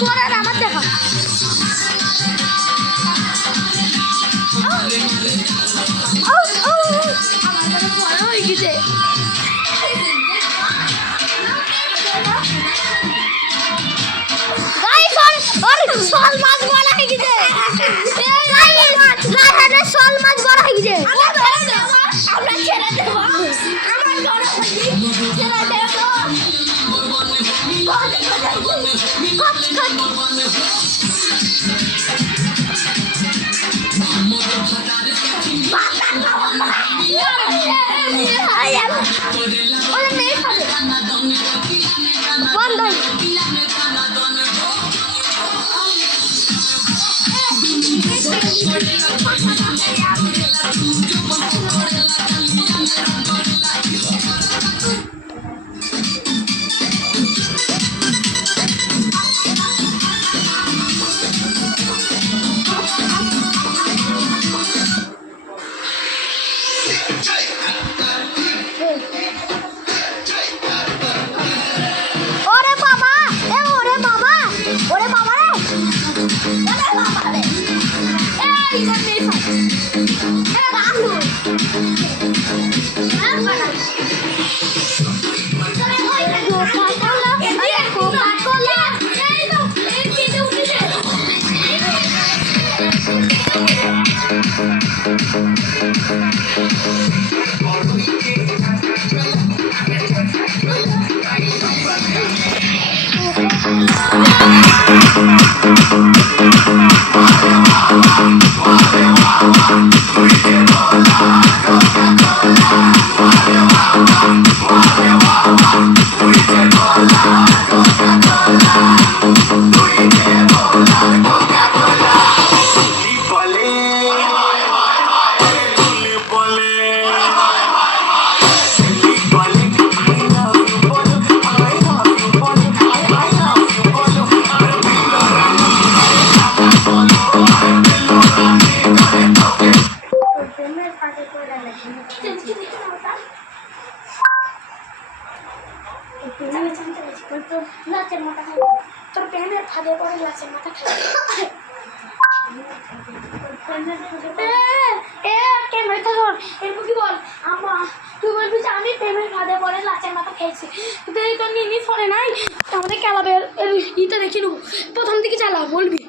তোর আর আমার দেখা আমার মানে বড় হয়ে গেছে শোল মাছ বড় হয়ে গেছে শোল মাছ বড় হয়ে গেছে আমরা ছেড়ে দেব আমার বড় ছেড়ে দেব লাচের মাথা খাই তোর প্যানের ফাঁদে পড়ে লাচের মাথা খাই এরপর কি বল আমা তুই বলবি যে আমি প্রেমের ফাঁদে পড়ে লাচের মাথা খেয়েছি কিন্তু এই তোর নিয়ে শোনে নাই আমাদের ক্যালাবের ইতে দেখি নেবো প্রথম দিকে চালাও বলবি